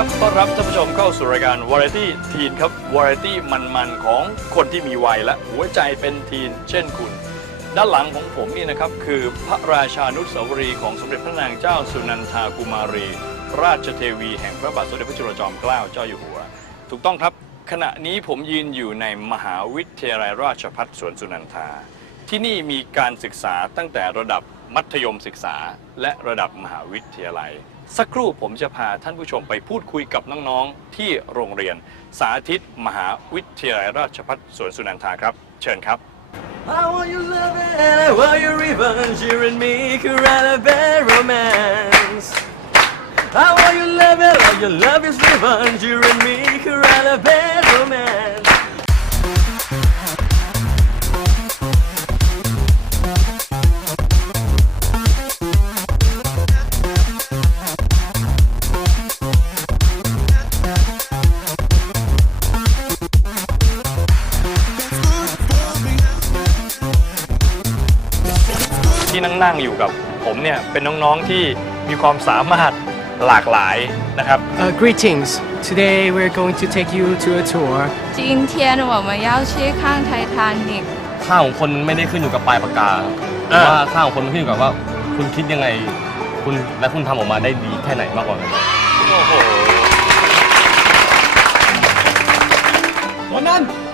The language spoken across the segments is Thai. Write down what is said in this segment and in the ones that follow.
ครับ ต้อนรับท่านผู้ชมเข้าสู่รายการ Variety Teen ครับ Variety มันๆ ของคนที่มีวัยและหัวใจเป็นทีน เช่นคุณ ด้านหลังของผมนี่นะครับ คือพระราชานุสาวรีของสมเด็จพระนางเจ้าสุนันทากุมารี ราชเทวีแห่งพระบาทสมเด็จพระจุลจอมเกล้าเจ้าอยู่หัว ถูกต้องครับ ขณะนี้ผมยืนอยู่ในมหาวิทยาลัยราชภัฏสวนสุนันทา ที่นี่มีการศึกษาตั้งแต่ระดับมัธยมศึกษาและระดับมหาวิทยาลัย สักครู่ผมจะพาท่านผู้ชมไปพูดคุยกับน้องๆ ที่โรงเรียน สาธิตมหาวิทยาลัยราชภัฏสวนสุนันทาครับ เชิญครับ I want your love and I want your revenge. You and me could write a bad romance. I want your love and all your love is revenge. You and me could write a bad romance. ที่นั่งๆอยู่กับผมเนี่ยเป็นน้องๆที่มีความสามารถหลากหลายนะครับ Uh, greetings. Today we're going to take you to a tour. 今天我们要去看泰坦尼克。 ค่าของคนไม่ได้ขึ้นอยู่กับปลายปากกาแต่ อ่า ว่าค่าของคนมันขึ้นอยู่กับว่า คุณคิดยังไง คุณและคุณทำออกมาได้ดีแค่ไหนมากกว่ากัน โอ้โห ส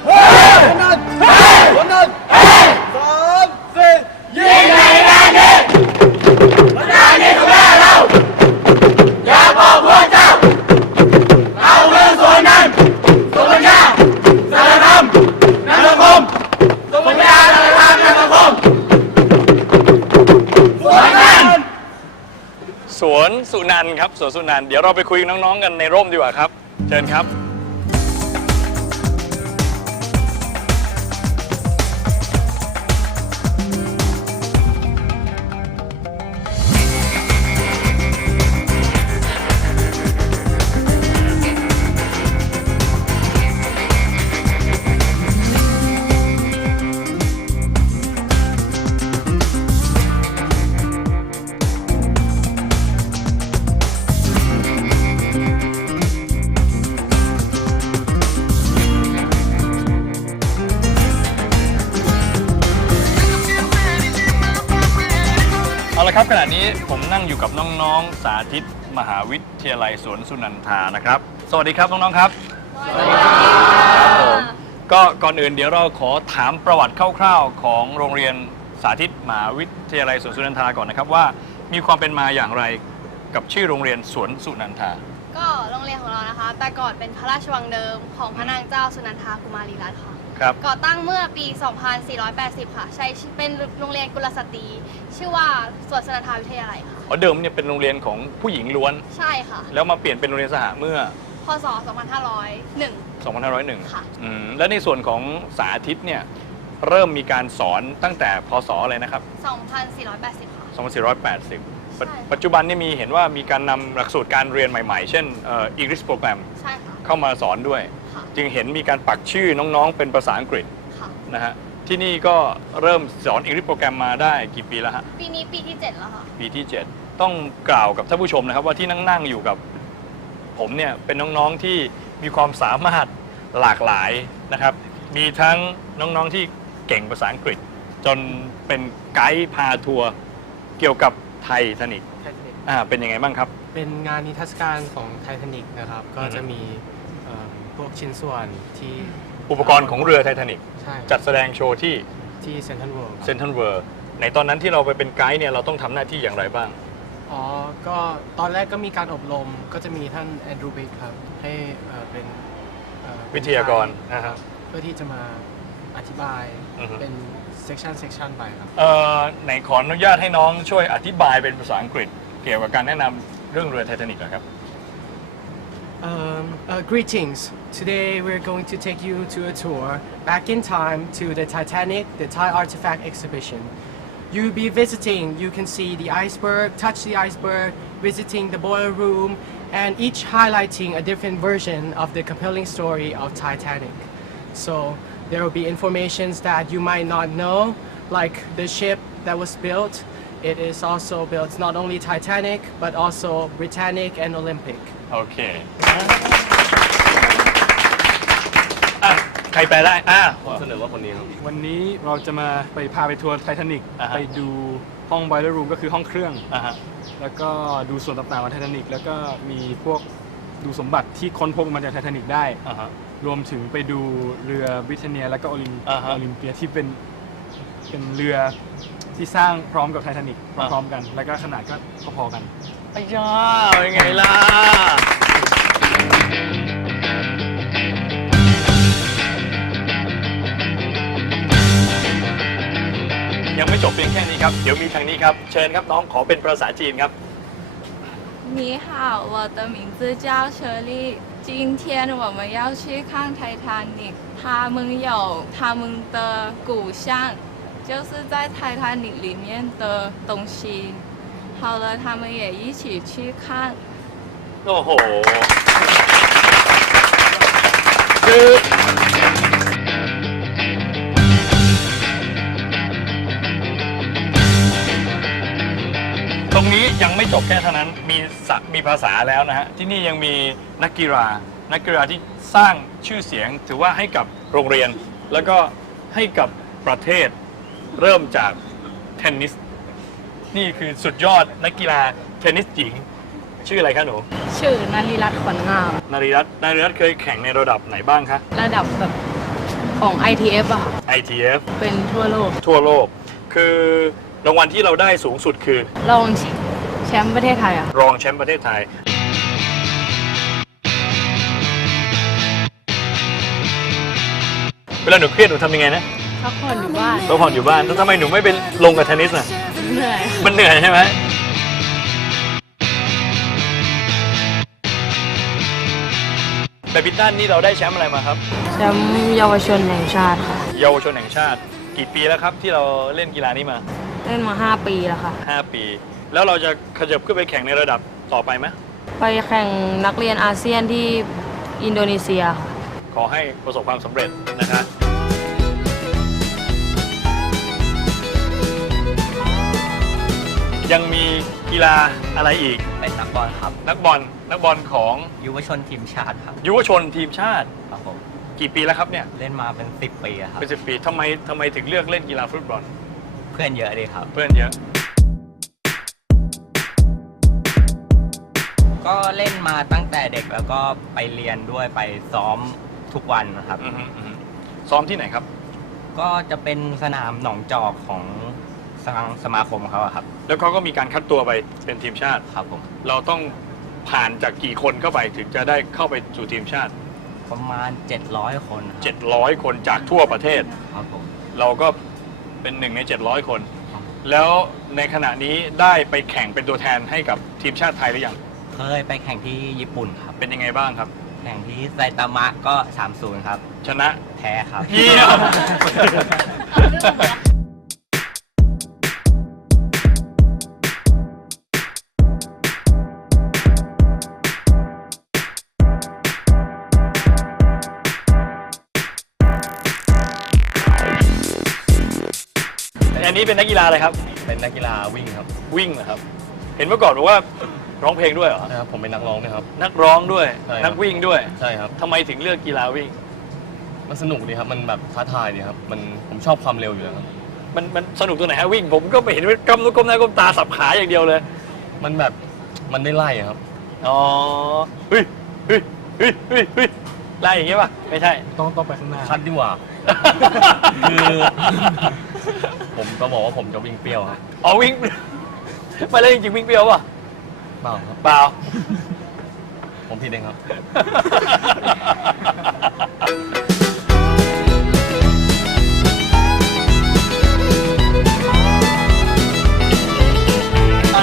วนสุนันครับสวนสุนันเดี๋ยวเราไปคุยกับน้องๆกันในร่มดีกว่าครับ เชิญครับ ครับขณะนี้ผมนั่งอยู่กับน้องๆ สาธิต มหาวิทยาลัยสวนสุนันทานะครับ สวัสดีครับน้องๆครับสวัสดีครับผมก็ก่อนอื่นเดี๋ยวเราขอถามประวัติคร่าวๆ ของโรงเรียนสาธิตมหาวิทยาลัยสวนสุนันทาก่อนนะครับว่ามีความเป็นมาอย่างไรกับชื่อโรงเรียนสวนสุนันทา ก็โรงเรียนของเรานะคะ แต่ก่อนเป็นพระราชวังเดิมของพระนางเจ้าสุนันทากุมารีรัตน์ค่ะ ครับ ก่อตั้งเมื่อปี 2480 ค่ะ ใช้ชื่อเป็นโรงเรียนกุลสตรี ชื่อว่าสวนสุนันทาวิทยาลัยค่ะ อ๋อเดิมเนี่ยเป็นโรงเรียนของผู้หญิงล้วน ใช่ค่ะ แล้วมาเปลี่ยนเป็นโรงเรียนสหเมื่อ พศ 2501 2501ค่ะอืมและในส่วนของสาธิตเนี่ยเริ่มมีการสอนตั้งแต่พศอะไรนะครับ 2480 ค่ะ 2480 ปัจใช่ ปัจจุบันนี่มีเห็นว่ามีการนำหลักสูตรการเรียนใหม่ๆ เช่นเอ่อ English Program ใช่ค่ะ เข้ามาสอนด้วยค่ะ จึงเห็นมีการปักชื่อน้องๆ เป็นภาษาอังกฤษค่ะ นะฮะที่นี่ก็เริ่มสอน English Program มาได้กี่ปีแล้วฮะ ปีนี้ปีที่7แล้วค่ะ ปีที่ 7 ต้องกล่าวกับท่านผู้ชมนะครับว่าที่นั่งๆอยู่กับผมเนี่ยเป็นน้องๆที่มีความสามารถหลากหลายนะครับ มีทั้งน้องๆที่เก่งภาษาอังกฤษ จนเป็นไกด์พาทัวร์เกี่ยวกับไททานิก Titanic อ่าเป็นยังไงบ้างครับ เป็นงานนิทรรศการของไททานิกนะครับ ก็อือฮึจะมีเอ่อ พวกชิ้นส่วนที่อุปกรณ์ของเรือไททานิกใช่จัดแสดงโชว์ที่ที่เซนทรัลเวิลด์เซนทรัลเวิร์ในตอนนั้นที่เราไปเป็นไกด์เนี่ยเราต้องทำหน้าที่อย่างไรบ้าง อ๋อ ก็ตอนแรกก็มีการอบรมก็จะมีท่านแอนดรูบิกครับ ให้เอ่อเป็นเอ่อวิทยากรนะครับเพื่อที่จะมาอธิบายอือฮึ เป็น section section ไปครับ เอ่อไหนขออนุญาตให้น้องช่วยอธิบายเป็นภาษาอังกฤษ เกี่ยวกับการแนะนำเรื่องเรือไททานิกหน่อยครับ Um, uh, greetings. Today we're going to take you to a tour back in time to the Titanic, the Thai Artifact Exhibition. You'll be visiting, you can see the iceberg, touch the iceberg, visiting the boiler room, and each highlighting a different version of the compelling story of Titanic. So there will be informations that you might not know, like the ship that was built. It is also built not only Titanic, but also Britannic and Olympic. โใครแปลได้อะผมเสนอว่าคนนี้ครับ วันนี้เราจะมาไปพาไปทัวร์ไททานิกอ่าฮะ ไปดูห้องบอยเลอร์รูมก็คือห้องเครื่อง อะฮะ แล้วก็ดูส่วนต่างๆของไททานิกแล้วก็มีพวกดูสมบัติที่ค้นพบมาจากไททานิกได้ อะฮะ รวมถึงไปดูเรือบริเทเนีย แล้วก็โอลิมอ่าฮะ โอลิมเปียที่เป็นเป็นเรือที่สร้างพร้อมกับไททานิกอ่าพร้อมๆกัน แล้วก็ขนาดก็พอๆกันไอ้ยาเป็นไงล่ะ ยังไม่จบเพียงแค่นี้ครับ เดี๋ยวมีทางนี้ครับ เชิญครับน้องขอเป็นภาษาจีนครับ 你好，我的名字叫舍利。今天我们要去看泰坦尼克，他们有他们的骨像，就是在泰坦尼克里面的东西。好了，他们也一起去看。 โอ้โห คือ ตรงนี้ยังไม่จบแค่เท่านั้นมีศักดิ์มีภาษาแล้วนะฮะที่นี่ยังมีนักกีฬานักกีฬาที่สร้างชื่อเสียงถือว่าให้กับโรงเรียน แล้วก็ให้กับประเทศเริ่มจากเทนนิสนี่คือสุดยอดนักกีฬาเทนนิสหญิง ชื่ออะไรคะหนูชื่อนาริรัตน์ขวัญงาม นาริรัตน์นาริรัตน์เคยแข่งในระดับไหนบ้างคะ ระดับแบบของ ITF อะค่ะ ITF เป็นทั่วโลก ทั่วโลก คือ รางวัลที่เราได้สูงสุดคือ รองแชมป์ประเทศไทยอะรองแชมป์ประเทศไทย เวลาหนูเครียดหนูทำยังไงนะพักผ่อนอยู่บ้านเราผ่อนอยู่บ้านแล้วทำไมหนูไม่ไปลงกับเทนนิสน่ะ เหนื่อยมันเหนื่อยใช่ไหม แบดมินตันนี่เราได้แชมป์อะไรมาครับ แชมป์เยาวชนแห่งชาติค่ะ เยาวชนแห่งชาติ กี่ปีแล้วครับที่เราเล่นกีฬานี้มา เล่นมา 5 ปีแล้วค่ะ 5 ปี แล้วเราจะขยับขึ้นไปแข่งในระดับต่อไปไหมไปแข่งนักเรียนอาเซียนที่อินโดนีเซียค่ะขอให้ประสบความสำเร็จนะคะยังมีกีฬาอะไรอีก เป็นนักบอลครับ นักบอลนักบอลของยุวชนทีมชาติครับยุวชนทีมชาติ ครับผม กี่ปีแล้วครับเนี่ย เล่นมาเป็น 10 ปีอะครับ เป็นสิบปีทำไมทำไมถึงเลือกเล่นกีฬาฟุตบอล เพื่อนเยอะดีครับ เพื่อนเยอะ ก็เล่นมาตั้งแต่เด็กแล้วก็ไปเรียนด้วยไปซ้อมทุกวันนะครับ อือฮึอือฮึซ้อมที่ไหนครับ ก็จะเป็นสนามหนองจอกของทางสมาคมเขาอะครับ แล้วเขาก็มีการคัดตัวไปเป็นทีมชาติ ครับผม เราต้องผ่านจากกี่คนเข้าไปถึงจะได้เข้าไปสู่ทีมชาติ ประมาณ 700 คนครับ700 คนจากทั่วประเทศ ครับผม เราก็ เป็นหนึ่งใน 700 คน แล้วในขณะนี้ได้ไปแข่งเป็นตัวแทนให้กับทีมชาติไทยหรือยังเคยไปแข่งที่ญี่ปุ่นครับ เป็นยังไงบ้างครับ แข่งที่ไซตามะก็ 3-0 ครับ ชนะแพ้ครับ เยี่ยม นนี้เป็นนักกีฬาอะไรครับ เป็นนักกีฬาวิ่งครับวิ่งเหรอครับ เห็นเมื่อก่อนบอกว่าร้องเพลงด้วยเหรอนะครับผมเป็นนักร้องนะครับ นักร้องด้วย ใช่ครับ นักวิ่งด้วยใช่ครับ ทำไมถึงเลือกกีฬาวิ่ง มันสนุกดีครับ มันแบบท้าทายดีครับ มันผมชอบความเร็วอยู่แล้วครับ มันมันสนุกตรงไหนฮะวิ่ง ผมก็ไม่เห็นว่ากำนุก้มหน้าก้มตาสับขาอย่างเดียวเลย มันแบบมันได้ไล่อะครับ อ๋อเฮ้ยเฮ้ยเฮ้ยเฮ้ยเฮ้ยไล่อย่างเงี้ยป่ะ ไม่ใช่ ต้องต้องไปข้างหน้าคัดดีกว่า คือ ผมก็บอกว่าผมจะวิ่งเปรี้ยวครับอ๋อวิ่ง ไปแล้วจริงวิ่งเปรี้ยวป่ะเปล่าครับ เปล่า ผมผิดเองครับ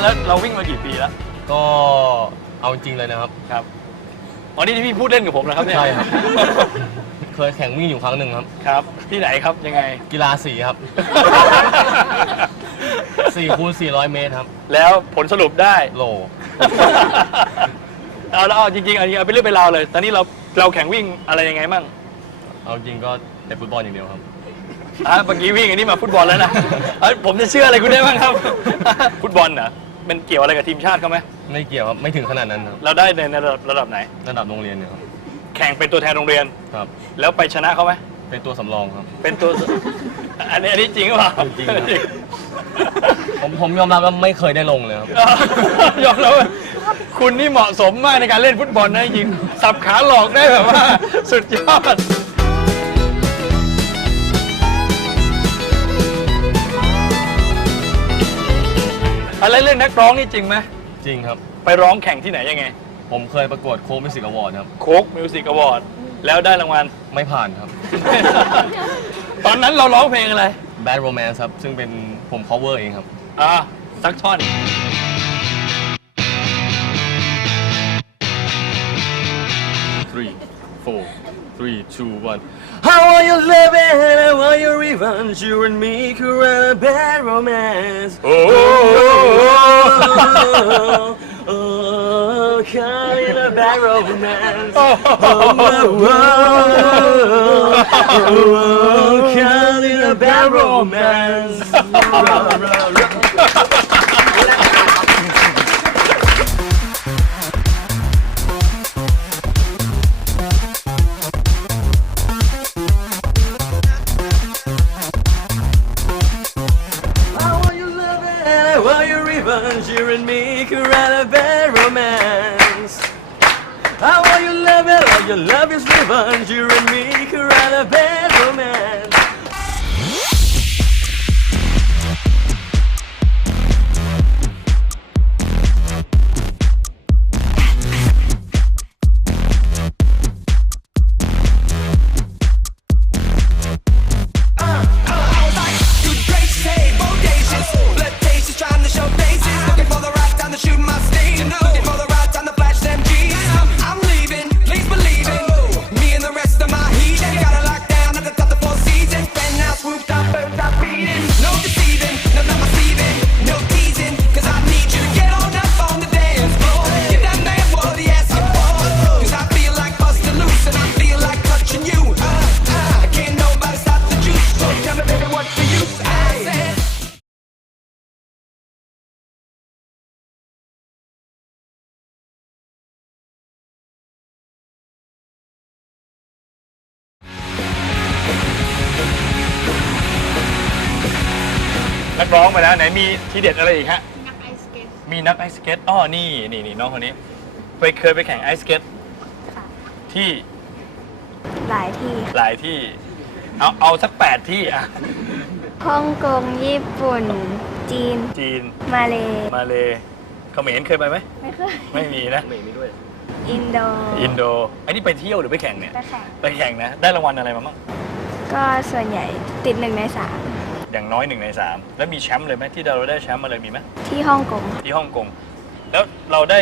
แล้วเราวิ่งมากี่ปีแล้วก็เอาจริงเลยนะครับ ครับอ๋อนี่ที่พี่พูดเล่นกับผมนะครับเนี่ย ใช่ครับ เคยแข่งวิ่งอยู่ครั้งหนึ่งครับ ครับ ที่ไหนครับยังไง กีฬาสีครับ4คูณ400เมตรครับ แล้วผลสรุปได้ โล เอาแล้วเอาจริงๆเอาจริงๆเอาไปเรื่องไปราวเลย ตอนนี้เราเราแข่งวิ่งอะไรยังไงมั่งเอาจริงก็แต่ฟุตบอลอย่างเดียวครับ อะเมื่อกี้วิ่งอันนี้มาฟุตบอลแล้วนะเอ้ยผมจะเชื่ออะไรคุณได้บ้างครับ ฟุตบอลเหรอมันเกี่ยวอะไรกับทีมชาติเขาไหมไม่เกี่ยวครับ ไม่ถึงขนาดนั้นครับ เราได้ในระดับระดับไหน ระดับโรงเรียนเนี่ยครับแข่งเป็นตัวแทนโรงเรียน ครับ แล้วไปชนะเขาไหมเป็นตัวสำรองครับ เป็นตัว อันนี้อันนี้จริงหรือเปล่าจริงครับ ผมผมยอมรับว่าไม่เคยได้ลงเลยครับ ยอมแล้วาคุณนี่เหมาะสมมากในการเล่นฟุตบอลนะจริงสับขาหลอกได้แบบว่า สุดยอด อะไรเล่นนักร้องนี่จริงไหมจริงครับ ไปร้องแข่งที่ไหนยังไง ผมเคยประกวดโค้กมิวสิกอวอร์ดครับ โค้กมิวสิกอวอร์ดแล้วได้รางวัล ไม่ผ่านครับ ตอนนั้นเราร้องเพลงอะไร Bad Romance ครับ ซึ่งเป็นผม cover เองครับ อ่าสักท่อน three four three two one How are you living? How are you revenge? You and me could write a bad romance. Oh, oh, oh, oh, caught in a bad romance. Oh, oh, oh, oh, caught in a bad romance. แล้วไหนมีทีเด็ดอะไรอีกฮะ นักไอสเก็ตมีนักไอซ์สเก็ตอ๋อนี่นี่นี่น้องคนนี้ไปเคยไปแข่งไอซ์สเก็ตที่หลายที่หลายที่ เอาเอาสักแปดที่อะฮ่องกง ญี่ปุ่น จีน จีน มาเลมาเลเขมรเคยไปไหม ไม่เคย ไม่มีนะอินโดอินโด อันนี้ไปเที่ยวหรือไปแข่งเนี่ย ไปแข่งไปแข่งนะ ได้รางวัลอะไรมาบ้าง ก็ส่วนใหญ่ติดหนึ่งในสาม อย่างน้อยหนึ่งในสามแล้วมีแชมป์เลยไหมที่เราได้แชมป์มาเลยมีไหมที่ฮ่องกงที่ฮ่องกงแล้วเราได้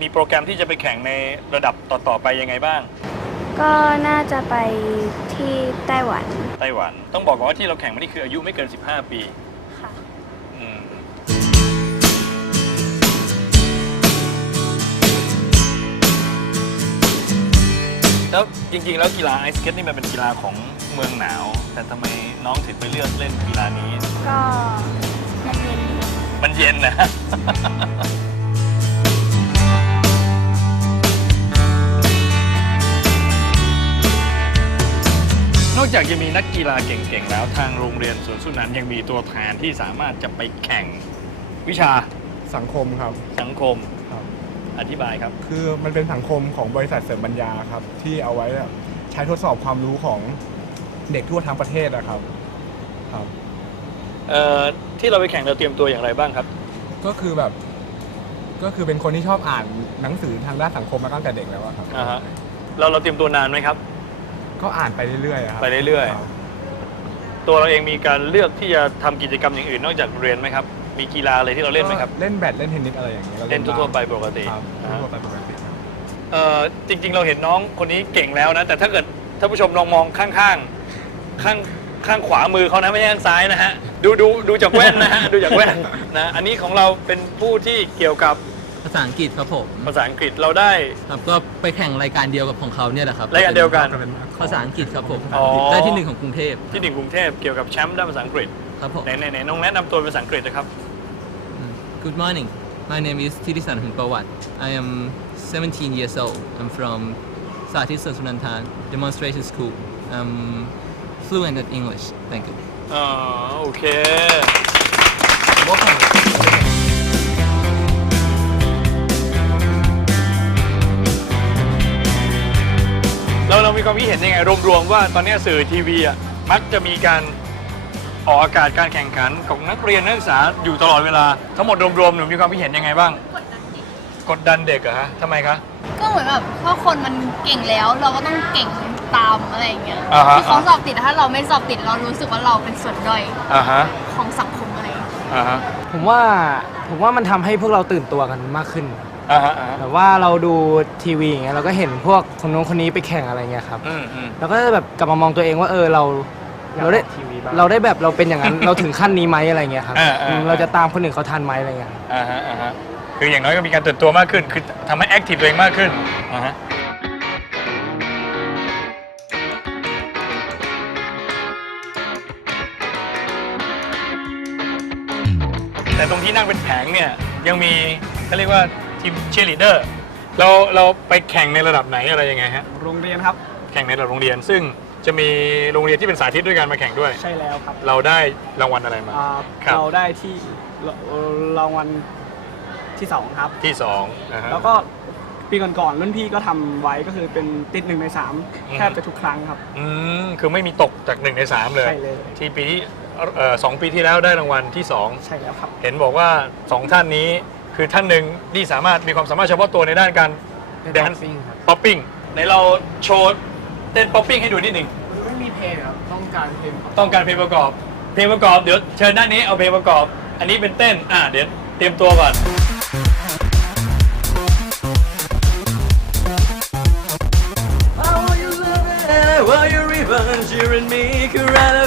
มีโปรแกรมที่จะไปแข่งในระดับต่อๆไปยังไงบ้าง ก็น่าจะไปที่ไต้หวันไต้หวัน ต้องบอกก่อนว่าที่เราแข่งมานี่คืออายุไม่เกิน 15 ปีค่ะอืมแล้วจริงๆแล้วกีฬาไอซ์สเก็ตนี่มันเป็นกีฬาของ เมืองหนาว แต่ทำไมน้องถึงไปเลือกเล่นกีฬานี้ ก็มันเย็นดีมันเย็นนะ นอกจากจะมีนักกีฬาเก่งๆ แล้วทางโรงเรียนสวนสุนันท์ยังมีตัวแทนที่สามารถจะไปแข่งวิชาสังคมครับ สังคมครับ อธิบายครับ คือมันเป็นสังคมของบริษัทเสริมปัญญาครับ ที่เอาไว้แบบใช้ทดสอบความรู้ของ เด็กทั่วทั้งประเทศนะครับครับ เอ่อที่เราไปแข่งเราเตรียมตัวอย่างไรบ้างครับ ก็คือแบบ ก็คือเป็นคนที่ชอบอ่านหนังสือทางด้านสังคมมาตั้งแต่เด็กแล้วอะครับอ่าฮะ เราเราเตรียมตัวนานไหมครับ ก็อ่านไปเรื่อยๆอะครับไปเรื่อยๆ ครับตัวเราเองมีการเลือกที่จะทำกิจกรรมอย่างอื่นนอกจากเรียนไหมครับ มีกีฬาอะไรที่เราเล่นไหมครับเล่นแบดเล่นเทนนิสอะไรอย่างเงี้ยราเล่นทั่วๆไปปกติครับนะฮะทั่วๆไปปกติครับ เอ่อจริง ๆ เราเห็นน้องคนนี้เก่งแล้วนะ แต่ถ้าเกิดท่านผู้ชมลองมองข้างๆ ข้างข้างขวามือเขานะไม่ใช่ข้างซ้ายนะฮะดูดูดูจากแว่นนะฮะดูจากแว่นนะอันนี้ของเราเป็นผู้ที่เกี่ยวกับภาษาอังกฤษครับผมภาษาอังกฤษเราได้ ครับก็ไปแข่งรายการเดียวกับของเขาเนี่ยแหละครับรายการเดียวกัน ภาษาอังกฤษครับผมอ๋อ ได้ที่หนึ่งของกรุงเทพที่หนึ่งกรุงเทพเกี่ยวกับแชมป์ด้านภาษาอังกฤษครับผม ไหนไหนไหนน้องแนะนำตัวเป็นภาษาอังกฤษนะครับ Good morning my name is Tirisan Hunpawat I am 17 years old I'm from Saathi Sunsunan Demonstration School I'm fluent in English thank you อ๋อโอเคเราเรามีความคิดเห็นยังไงรวมๆว่าตอนนี้สื่อทีวีอะมักจะมีการออกอากาศการแข่งขันของนักเรียนนักศึกษาอยู่ตลอดเวลา ทั้งหมดรวมๆหนูมีความคิดเห็นยังไงบ้าง กดดันเด็กเหรอฮะทำไมคะ ก็เหมือนแบบเพราะคนมันเก่งแล้วเราก็ต้องเก่ง ตามอะไรอย่างเงี้ยอ่าฮะ ที่เขาสอบติดถ้าเราไม่สอบติดเรารู้สึกว่าเราเป็นส่วนด้อยอ่าฮะของสังคมอะไรอย่างเงี้ยอ่าฮะผมว่าผมว่ามันทำให้พวกเราตื่นตัวกันมากขึ้นอ่าฮะอ่าฮะแบบว่าเราดูทีวีอย่างเงี้ยเราก็เห็นพวกคนนู้นคนนี้ไปแข่งอะไรเงี้ยครับ อืมอืม เราก็จะแบบกลับมามองตัวเองว่าเออเราเราได้เราได้แบบเราเป็นอย่างนั้น เราถึงขั้นนี้ไหมอะไรเงี้ยครับอ่าอ่าอื มเราจะตามคนอื่นเขาทันไหมอะไรเงี้ยอ่าฮะอ่าฮะคืออย่างน้อยก็มีการตื่นตัวมากขึ้น คือทำให้แอคทีฟตัวเองมากขึ้นอ่าฮะ แต่ตรงที่นั่งเป็นแผงเนี่ยยังมีเขาเรียกว่าทีมเชียร์ลีดเดอร์เราเราไปแข่งในระดับไหนอะไรยังไงฮะโรงเรียนครับ แข่งในระดับโรงเรียน ซึ่งจะมีโรงเรียนที่เป็นสาธิตด้วยกันมาแข่งด้วย ใช่แล้วครับเราได้รางวัลอะไรมาครับ เราได้ที่รางวัลที่สองครับ ที่สองนะฮะ แล้วก็ปีก่อนๆรุ่นพี่ก็ทำไว้ก็คือเป็นติดหนึ่งในสามอืม แทบจะทุกครั้งครับ อืมคือไม่มีตกจากหนึ่งในสามเลย ใช่เลย ที่ปีที่ เอ่อสองปีที่แล้วได้รางวัลที่สองใช่แล้วครับ เห็นบอกว่าสองท่านนี้คือท่านหนึ่งที่สามารถมีความสามารถเฉพาะตัวในด้านการแดนซ์ป๊อปปิ้งในเราโชว์เต้นป๊อปปิ้งให้ดูนิดหนึ่ง ไม่มีเพลงครับ ต้องการเพลงต้องการเพลงประกอบ เพลงประกอบเดี๋ยวเชิญด้านนี้เอาเพลงประกอบ อันนี้เป็นเต้น อะเดี๋ยวเตรียมตัวก่อน I want your love and I want your revenge. You and me could write a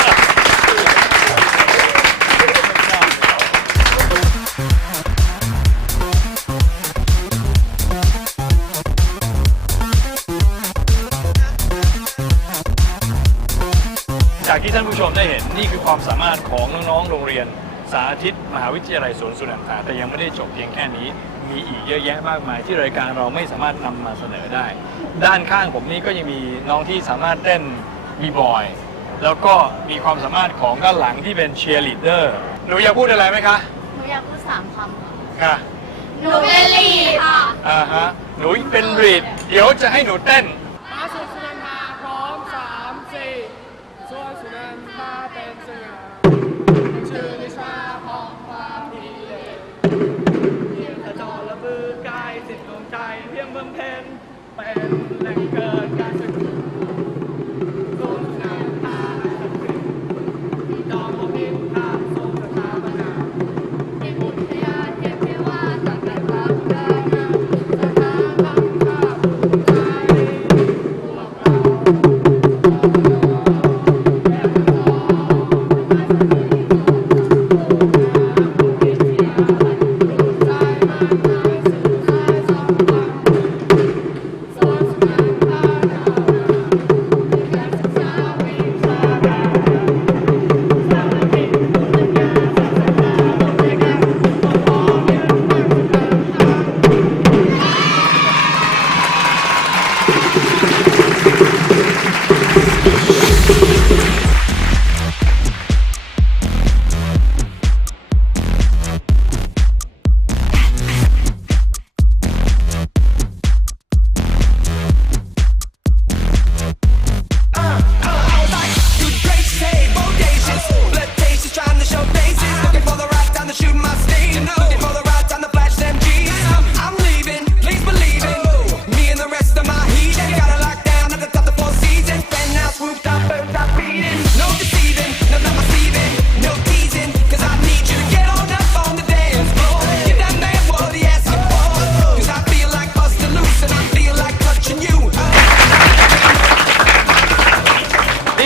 ที่ท่านผู้ชมได้เห็นนี่คือความสามารถของน้องๆ โรงเรียน สาธิต มหาวิทยาลัยสวนสุนันทาแต่ยังไม่ได้จบเพียงแค่นี้ มีอีกเยอะแยะมากมายที่รายการเราไม่สามารถนำมาเสนอได้ ด้านข้างผมนี่ก็ยังมีน้องที่สามารถเต้นบีบอย แล้วก็มีความสามารถของด้านหลังที่เป็นเชียร์ลีดเดอร์หนูอยากพูดอะไรไหมคะหนูอยากพูดสามคำค่ะหนูเป็นลีดค่ะ อ่าฮะหนูเป็นรีดเดี๋ยวจะให้หนูเต้น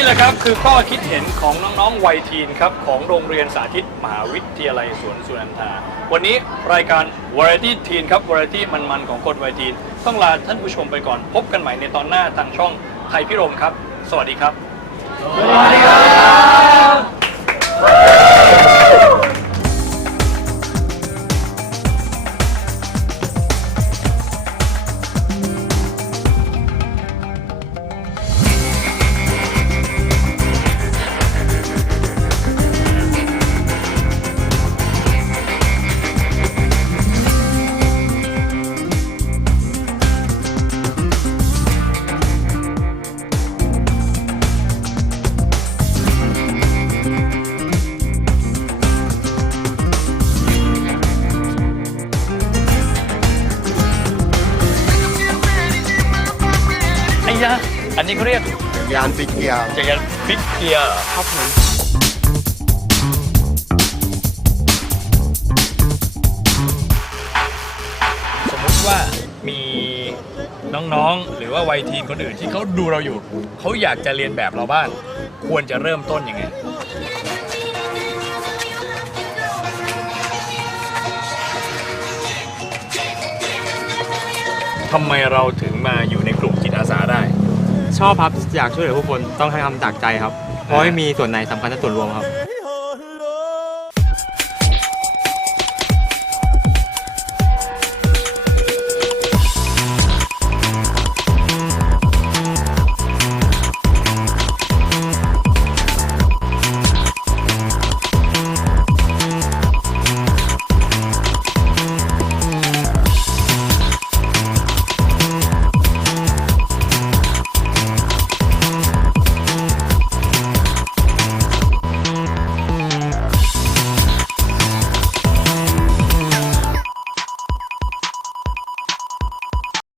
แหละครับคือข้อคิดเห็นของน้องๆวัยทีนครับของโรงเรียนสาธิตมหาวิทยาลัยสวนสุนันทา วันนี้รายการ Variety ทีนครับ Variety มันๆของคนวัยทีน ต้องลาท่านผู้ชมไปก่อน พบกันใหม่ในตอนหน้าทางช่องไทยพิรมครับ สวัสดีครับ สวัสดีครับ นนี้เขาเรียกยานปิกเกียร์จักรยานฟิกเกียร์ครับผมสมมุติว่ามีน้องๆ หรือว่าวัยทีนคนอื่นที่เขาดูเราอยู่ เขาอยากจะเรียนแบบเราบ้าง ควรจะเริ่มต้นยังไง ทำไมเราถึงมาอยู่ในกลุ่มจิตอาสาได้ ชอบครับอยากช่วยเหลือผู้คนต้องทำจากใจครับเพราะไม่มีส่วนไหนสำคัญเท่าส่วนรวมครับ